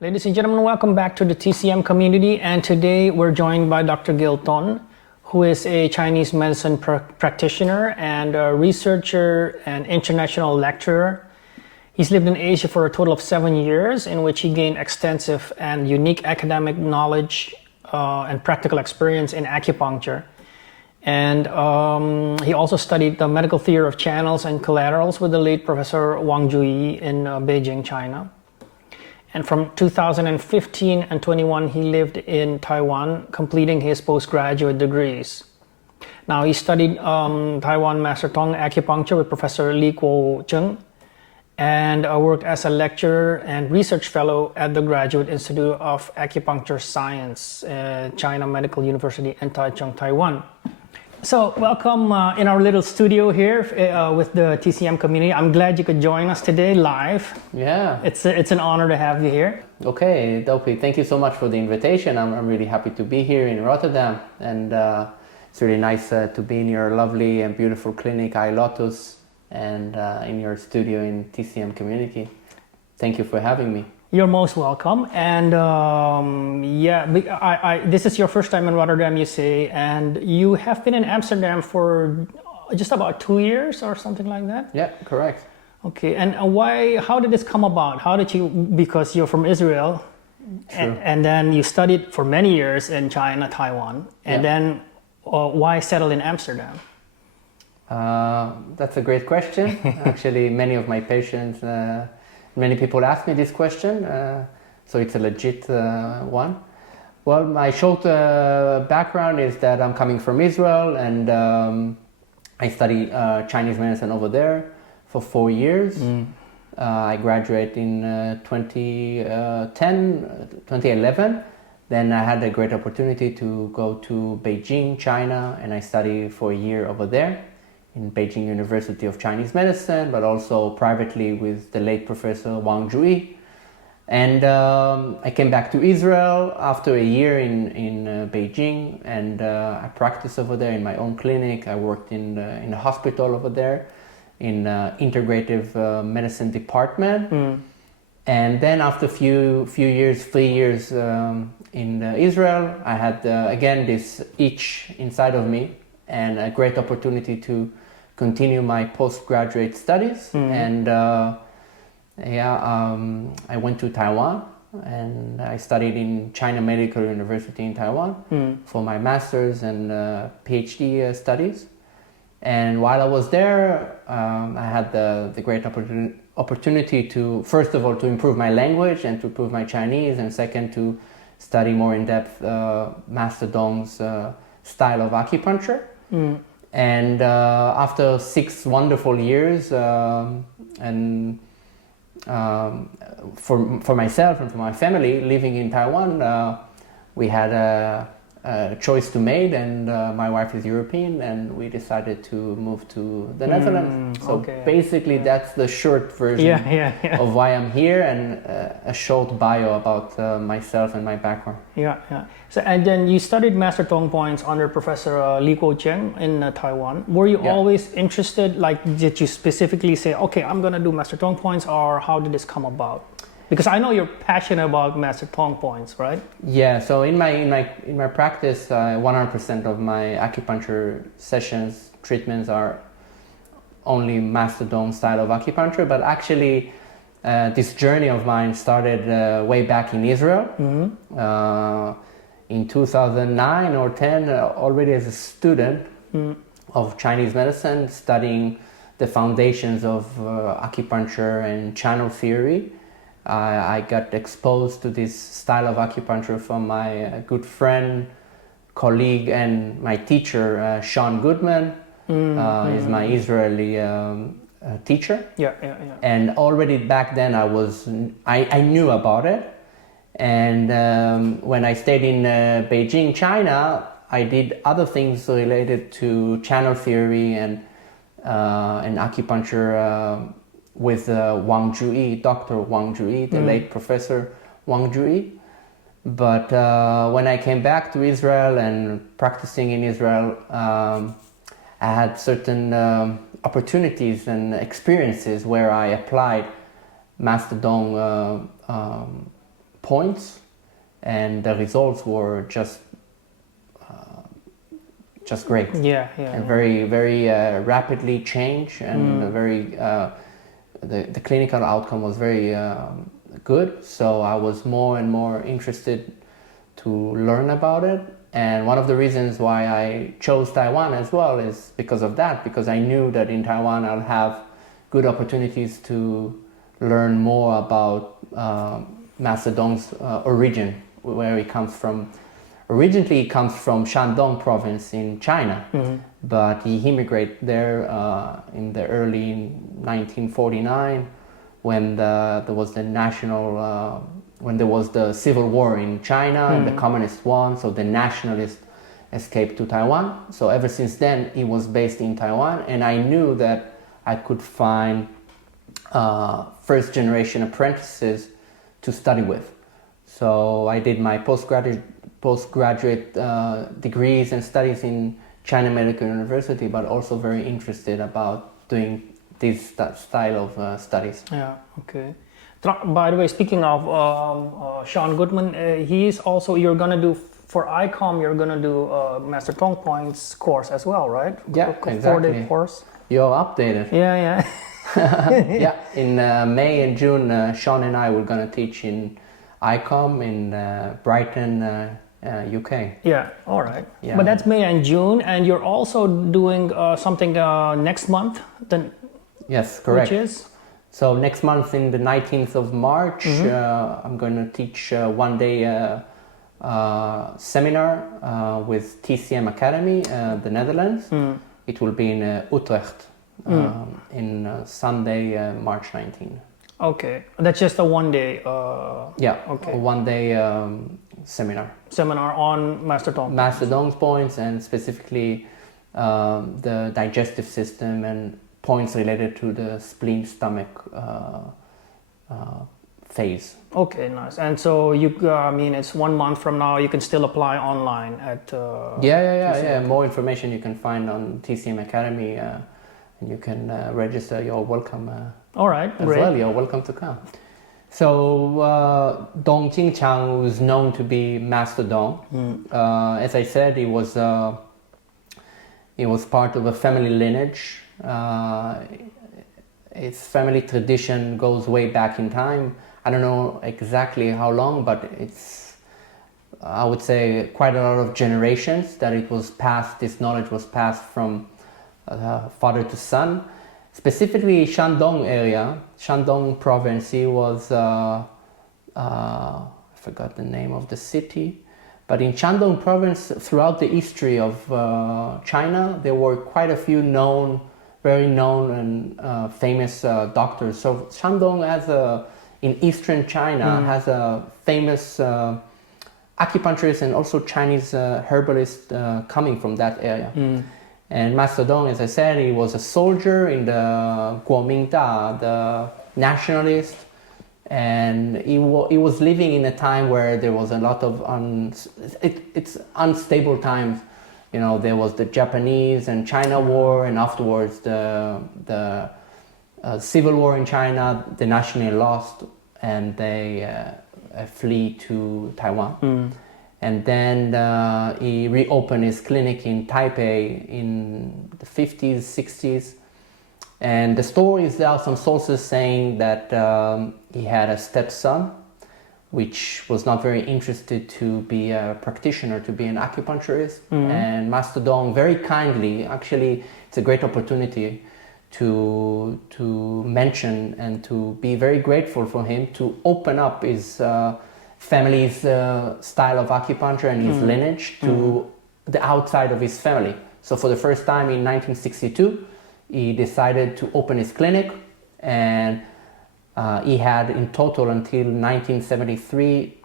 Ladies and gentlemen, welcome back to the TCM community, and today we're joined by Dr. Gil Ton, who is a Chinese medicine practitioner and a researcher and international lecturer. He's lived in Asia for a total of 7 years, in which he gained extensive and unique academic knowledge and practical experience in acupuncture. And he also studied the medical theory of channels and collaterals with the late Professor Wang Jui in Beijing, China. And from 2015 and 21, he lived in Taiwan, completing his postgraduate degrees. Now, he studied Taiwan Master Tung Acupuncture with Professor Lee Kuo Cheng, and worked as a lecturer and research fellow at the Graduate Institute of Acupuncture Science, China Medical University in Taichung, Taiwan. So welcome in our little studio here with the TCM community. I'm glad you could join us today live. Yeah. It's an honor to have you here. Okay, Dopey, thank you so much for the invitation. I'm really happy to be here in Rotterdam, and it's really nice to be in your lovely and beautiful clinic, I Lotus, and in your studio in TCM community. Thank you for having me. You're most welcome. And this is your first time in Rotterdam, you say, and you have been in Amsterdam for just about 2 years or something like that? Yeah, correct. Okay, and how did this come about? How did you, because you're from Israel, and then you studied for many years in China, Taiwan, and then why settle in Amsterdam? That's a great question. Actually, many of my patients, many people ask me this question, so it's a legit one. Well, my short background is that I'm coming from Israel, and I studied Chinese medicine over there for 4 years. I graduated in 2011. Then I had a great opportunity to go to Beijing, China, and I studied for a year over there in Beijing University of Chinese Medicine, but also privately with the late Professor Wang Jui. And I came back to Israel after a year in Beijing, and I practiced over there in my own clinic. I worked in a hospital over there in integrative medicine department. And then after few years, 3 years in Israel, I had again this itch inside of me and a great opportunity to continue my postgraduate studies. And I went to Taiwan, and I studied in China Medical University in Taiwan for my master's and PhD studies. And while I was there, I had the great opportunity to, first of all, to improve my language and to improve my Chinese, and second, to study more in depth Master Tung's style of acupuncture. And after 6 wonderful years, and for myself and for my family living in Taiwan, we had a choice to make, and my wife is European, and we decided to move to the Netherlands. So basically that's the short version of why I'm here, and a short bio about myself and my background. So, and then you studied Master Tung points under Professor Lee Kuo Cheng in Taiwan. Were you always interested, like did you specifically say, okay, I'm gonna do Master Tung points, or how did this come about? Because I know you're passionate about Master Tung points, right? Yeah. So in my practice, 100% of my acupuncture sessions, treatments are only Master Tung style of acupuncture. But actually, this journey of mine started way back in Israel. In 2009 or 10, already as a student of Chinese medicine, studying the foundations of acupuncture and channel theory. I got exposed to this style of acupuncture from my good friend, colleague, and my teacher, Sean Goodman. Is my Israeli teacher. And already back then I knew about it. And when I stayed in Beijing, China, I did other things related to channel theory and acupuncture with Wang Jui, Dr. Wang Jui, the late Professor Wang Jui. But when I came back to Israel and practicing in Israel, I had certain opportunities and experiences where I applied Master Tung points, and the results were just great. And very rapidly change, and the clinical outcome was very good. So I was more and more interested to learn about it. And one of the reasons why I chose Taiwan as well is because of that, because I knew that in Taiwan I'll have good opportunities to learn more about Master Tung's origin, where he comes from. Originally, he comes from Shandong province in China, but he immigrated there in the early 1949 when there was the civil war in China and the communists won, so the nationalists escaped to Taiwan. So ever since then, he was based in Taiwan, and I knew that I could find first-generation apprentices to study with. So I did my postgraduate degrees and studies in China Medical University, but also very interested about doing this style of studies. Yeah, okay. By the way, speaking of Sean Goodman, you're going to do, for ICOM, you're going to do Master Tung Points course as well, right? Yeah, exactly. 4-day course. You're updated. Yeah. Yeah, in May and June, Sean and I were going to teach in ICOM in Brighton, UK. Yeah, all right. Yeah. But that's May and June, and you're also doing something next month? Yes, correct. Which is? So next month, in the 19th of March, I'm going to teach a one-day seminar with TCM Academy, the Netherlands. It will be in Utrecht in Sunday, March 19th. Okay, that's just a one-day. Okay. A one-day seminar. Seminar on Master Tung. Master Tung's points, and specifically the digestive system and points related to the spleen stomach phase. Okay, nice. And so it's 1 month from now. You can still apply online at. TCM. More information you can find on TCM Academy, and you can register. You're welcome. All right, as great. well. You're welcome to come. So Dong Jingqiang was known to be Master Tung. As I said, he was part of a family lineage. Its family tradition goes way back in time. I don't know exactly how long, but it's, I would say, quite a lot of generations that it was passed. This knowledge was passed from father to son. Specifically, Shandong area, Shandong province, was, I forgot the name of the city, but in Shandong province, throughout the history of China, there were quite a few very known and famous doctors. So Shandong in eastern China, has a famous acupuncturist and also Chinese herbalist coming from that area. And Master Tung, as I said, he was a soldier in the Kuomingda, the nationalist, and he was living in a time where there was a lot of it's unstable times. You know, there was the Japanese and China war, and afterwards the civil war in China. The nationally lost, and they flee to Taiwan. And then he reopened his clinic in Taipei in the 50s, 60s. And the stories, there are some sources saying that he had a stepson, which was not very interested to be a practitioner, to be an acupuncturist. And Master Tung very kindly, actually, it's a great opportunity to mention and to be very grateful for him to open up his family's style of acupuncture and his lineage to the outside of his family. So for the first time in 1962, he decided to open his clinic, and he had in total until 1973,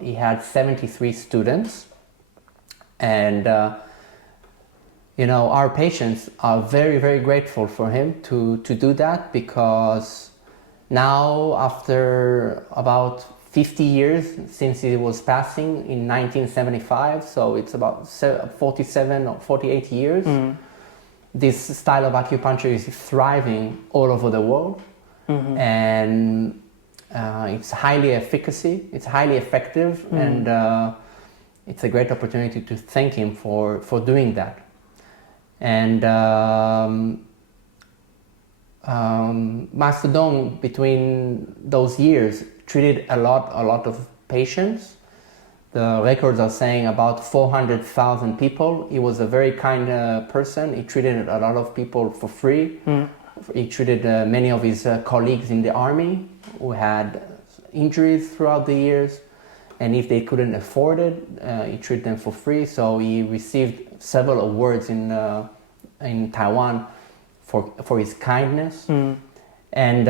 he had 73 students. And our patients are very, very grateful for him to do that, because now, after about 50 years since he was passing in 1975, so it's about 47 or 48 years. this style of acupuncture is thriving all over the world, and it's highly effective, and it's a great opportunity to thank him for doing that. And Master Tung, between those years, treated a lot of patients. The records are saying about 400,000 people. He was a very kind person. He treated a lot of people for free. He treated many of his colleagues in the army who had injuries throughout the years, and if they couldn't afford it, he treated them for free. So he received several awards in Taiwan for his kindness. And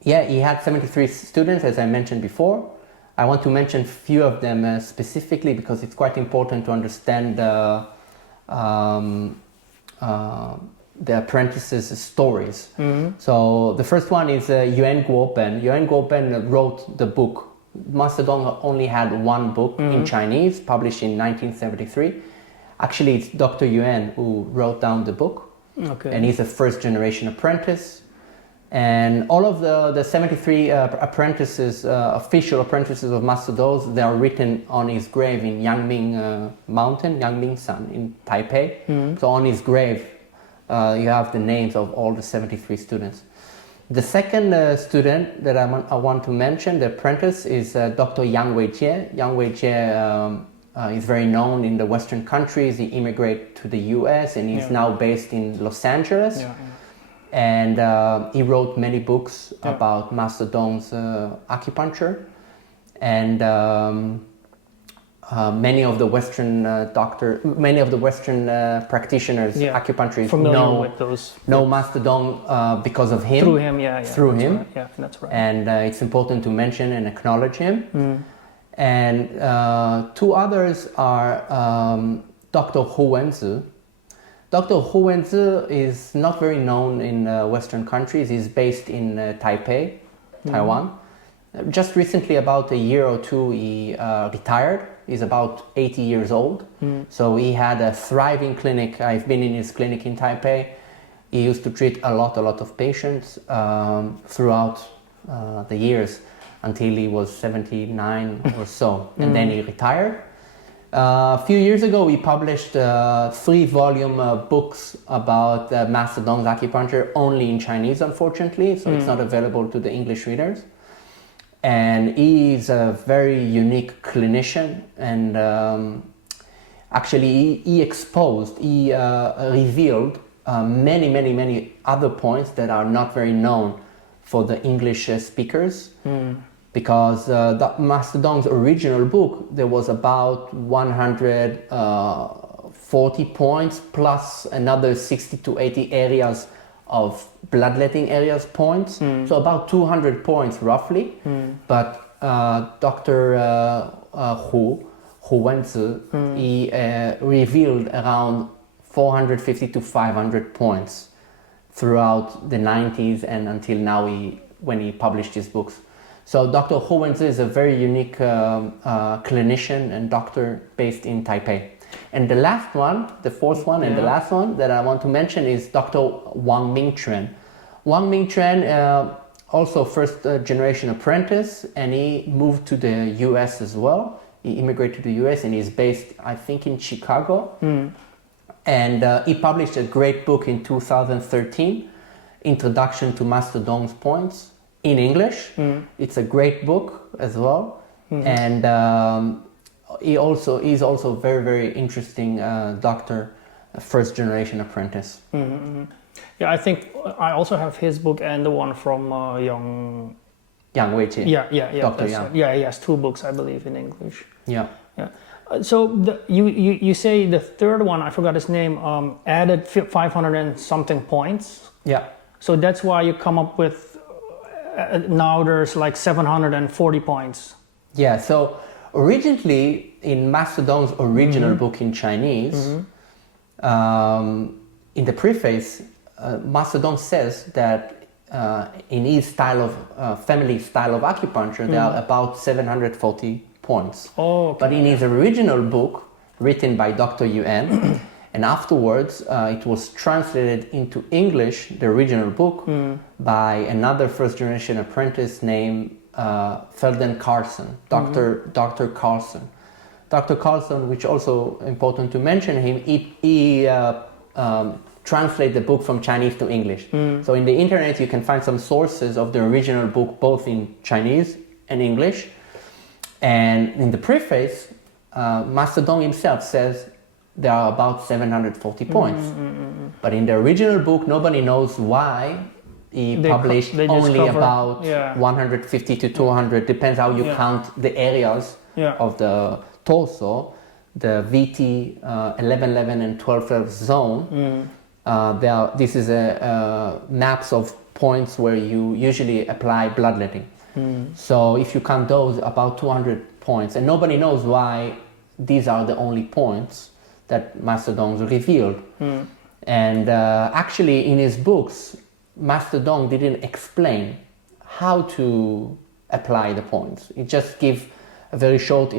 he had 73 students, as I mentioned before. I want to mention a few of them specifically because it's quite important to understand the apprentices' stories. So the first one is Yuan Guoben. Yuan Guoben wrote the book. Master Tung only had one book in Chinese, published in 1973. Actually, it's Dr. Yuan who wrote down the book, and he's a first-generation apprentice. And all of the 73 apprentices, official apprentices of Master Tung, they are written on his grave in Yangming Mountain, Yangming San in Taipei. So on his grave, you have the names of all the 73 students. The second student that I want to mention, the apprentice, is Dr. Yang Weijie. Yang Weijie is very known in the Western countries. He immigrated to the US and he's now based in Los Angeles. And he wrote many books about Master Tung's acupuncture, and many of the Western practitioners, acupuncturists know Master Tung because of him. Through him. That's right. And it's important to mention and acknowledge him. And two others are Dr. Hu Wenzi. Dr. Hu Wenzi is not very known in Western countries. He's based in Taipei, Taiwan. Just recently, about a year or two, he retired. He's about 80 years old. So he had a thriving clinic. I've been in his clinic in Taipei. He used to treat a lot of patients throughout the years until he was 79 or so. And then he retired. A few years ago, we published 3-volume books about Master Tung's acupuncture, only in Chinese, unfortunately, so it's not available to the English readers. And he is a very unique clinician, and actually he revealed many other points that are not very known for the English speakers. Because Master Tung's original book, there was about 140 points plus another 60 to 80 areas of bloodletting areas points, so about 200 points roughly. But Dr. Hu Wenzi, he revealed around 450 to 500 points throughout the 90s and until now when he published his books. So Dr. Hu Wenzi is a very unique clinician and doctor based in Taipei. And the last one, the fourth one and the last one that I want to mention is Dr. Wang Mingquan. Wang Mingquan, also first generation apprentice, and he moved to the US as well. He immigrated to the US and he's based, I think, in Chicago. And he published a great book in 2013, Introduction to Master Tung's Points, in English. It's a great book as well. And he's also very interesting doctor, first generation apprentice. Yeah, I think I also have his book and the one from Yang Weijie. Dr. Yang. Right. Yeah, he has 2 books, I believe, in English. So you say the third one, I forgot his name, added 500 and something points. So that's why you come up with now there's like 740 points. So originally in Master Tung's original book in Chinese, in the preface, Master Tung says that in his style of family style of acupuncture, there are about 740 points. But in his original book, written by Dr. Yuan, And afterwards, it was translated into English, the original book, by another first-generation apprentice named Felden Carlson, Dr. Carlson. Dr. Carlson, which also important to mention him, he translate the book from Chinese to English. So in the internet you can find some sources of the original book both in Chinese and English. And in the preface, Master Tung himself says there are about 740 points. But in the original book, nobody knows why he published only about 150 to 200, depends how you count the areas of the torso, the VT 1111 and 1212 zone. This is a maps of points where you usually apply bloodletting. So if you count those, about 200 points, and nobody knows why these are the only points that Master Tung revealed. And actually in his books, Master Tung didn't explain how to apply the points. He just gives a very short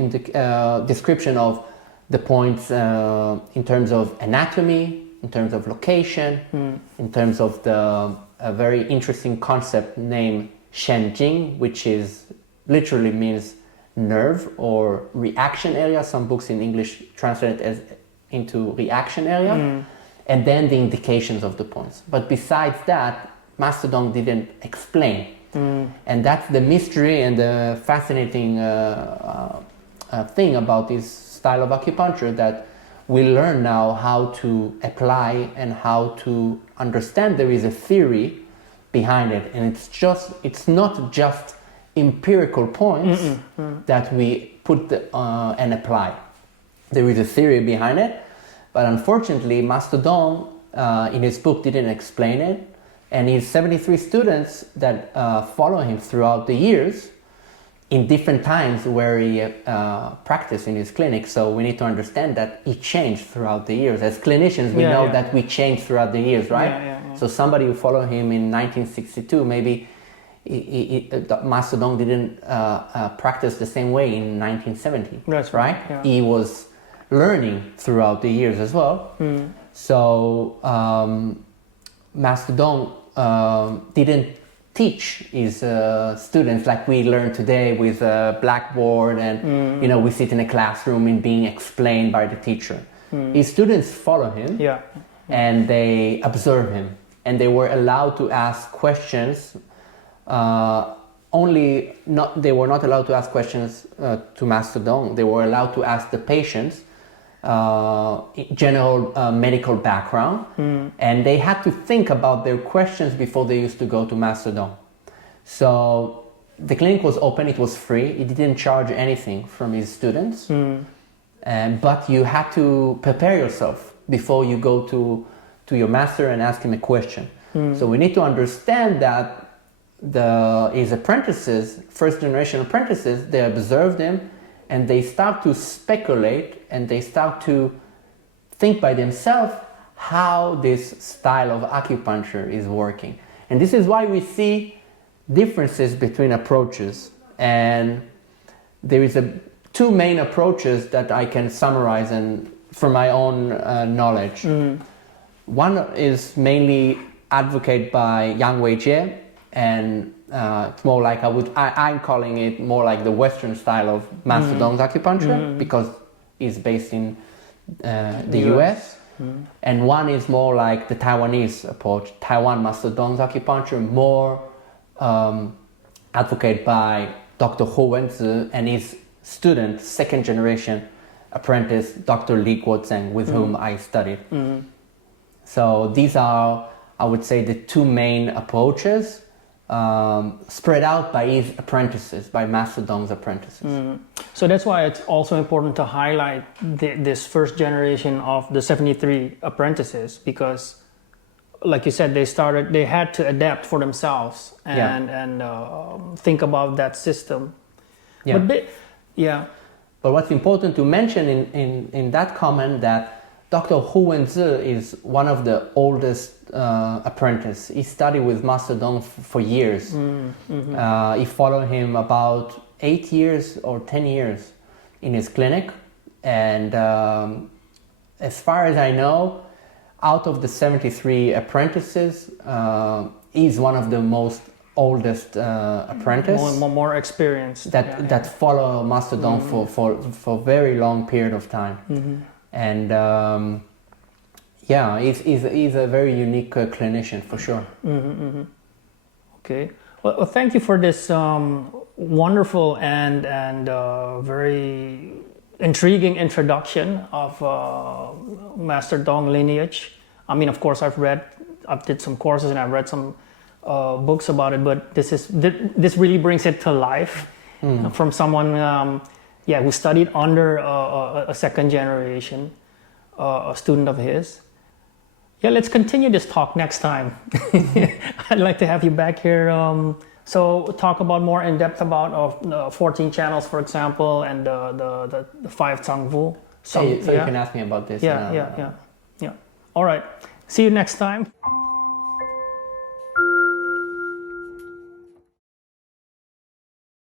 description of the points in terms of anatomy, in terms of location, in terms of a very interesting concept named Shen Jing, which is literally means nerve or reaction area. Some books in English translate as into reaction area, and then the indications of the points. But besides that, Master Tung didn't explain. And that's the mystery and the fascinating thing about this style of acupuncture, that we learn now how to apply and how to understand there is a theory behind it. And it's not just empirical points that we put and apply. There is a theory behind it, but unfortunately Master Tung in his book didn't explain it, and his 73 students that follow him throughout the years in different times where he practiced in his clinic. So we need to understand that he changed throughout the years. As clinicians, we know that we change throughout the years, right? So somebody who followed him in 1962, maybe Master Tung didn't practice the same way in 1970. That's right? Yeah. He was learning throughout the years as well. So Master Tung didn't teach his students like we learn today with a blackboard and we sit in a classroom and being explained by the teacher. His students follow him and they observe him, and they were allowed to ask questions. They were not allowed to ask questions to Master Tung. They were allowed to ask the patients general medical background, and they had to think about their questions before they used to go to Master Tung. So the clinic was open, it was free, it didn't charge anything from his students, but you had to prepare yourself before you go to your master and ask him a question. So we need to understand that his apprentices, first generation apprentices, they observed him and they start to speculate and they start to think by themselves how this style of acupuncture is working. And this is why we see differences between approaches. And there is two main approaches that I can summarize and from my own knowledge. One is mainly advocated by Yang Weijie, and it's more like I'm calling it more like the Western style of Master Tung's acupuncture, because it's based in the US. And one is more like the Taiwanese approach, Taiwan Master Tung Acupuncture, more advocated by Dr. Ho Wenzi and his student, second generation apprentice, Dr. Lee Kuo Cheng, with whom I studied. So these are, I would say, the two main approaches spread out by his apprentices, by Master Tung's apprentices. So that's why it's also important to highlight this first generation of the 73 apprentices, because like you said, they had to adapt for themselves and think about that system. But what's important to mention in that comment, that Dr. Ho Wenzi is one of the oldest apprentice. He studied with Master Tung for years. He followed him about 8 years or 10 years in his clinic, and as far as I know, out of the 73 apprentices, he's one of the most oldest apprentice. More experienced. That follow Master Tung for very long period of time. And he's a very unique clinician for sure. Okay. Well, thank you for this wonderful and very intriguing introduction of Master Tung lineage. I mean, of course, I've did some courses and I've read some books about it, but this really brings it to life from someone, who studied under a second generation, a student of his. Yeah, let's continue this talk next time. I'd like to have you back here. So talk about more in depth about 14 channels, for example, and the 5 Zangwu. So you can ask me about this. Yeah. All right. See you next time.